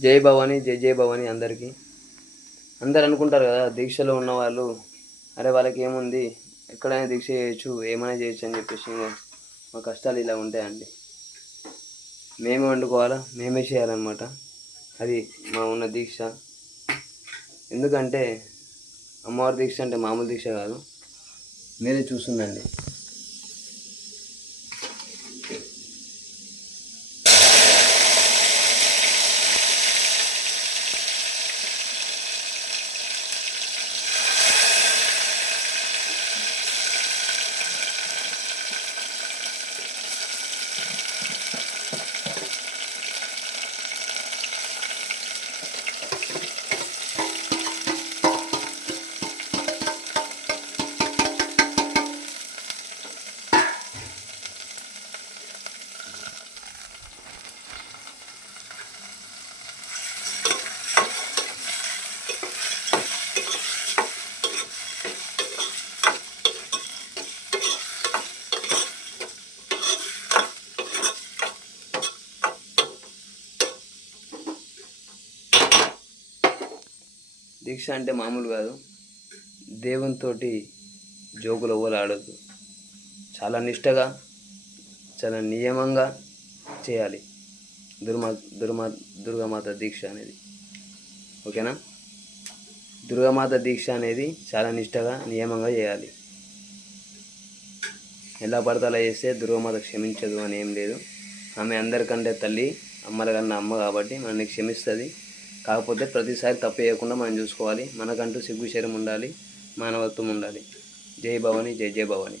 జై భవాని, జై జై భవాని అందరికీ. అందరు అనుకుంటారు కదా దీక్షలో ఉన్నవాళ్ళు, అరే వాళ్ళకి ఏముంది, ఎక్కడైనా దీక్ష చేయొచ్చు, ఏమైనా చేయొచ్చు అని చెప్పేసి. మా కష్టాలు ఇలా ఉంటాయండి. మేమే వండుకోవాలా, మేమే చేయాలన్నమాట. అది మా ఉన్న దీక్ష. ఎందుకంటే అమ్మవారి దీక్ష అంటే మామూలు దీక్ష కాదు. మీరే చూస్తుండండి. దీక్ష అంటే మామూలు కాదు. దేవునితోటి జోకులు ఎవ్వరు ఆడొద్దు. చాలా నిష్టగా, చాలా నియమంగా చేయాలి దుర్మా దుర్మా దుర్గామాత దీక్ష అనేది. ఓకేనా? దుర్గామాత దీక్ష అనేది చాలా నిష్టగా, నియమంగా చేయాలి. ఎలా పడితే అలా చేస్తే దుర్గామాత క్షమించదు అని ఏం లేదు. ఆమె అందరికంటే తల్లి, అమ్మల కన్నా అమ్మ కాబట్టి మనల్ని క్షమిస్తుంది. కాకపోతే ప్రతిసారి తప్పు చేయకుండా మనం చూసుకోవాలి. మనకంటూ సిగ్గు శరం ఉండాలి, మానవత్వం ఉండాలి. జై భవాని, జై జై భవాని.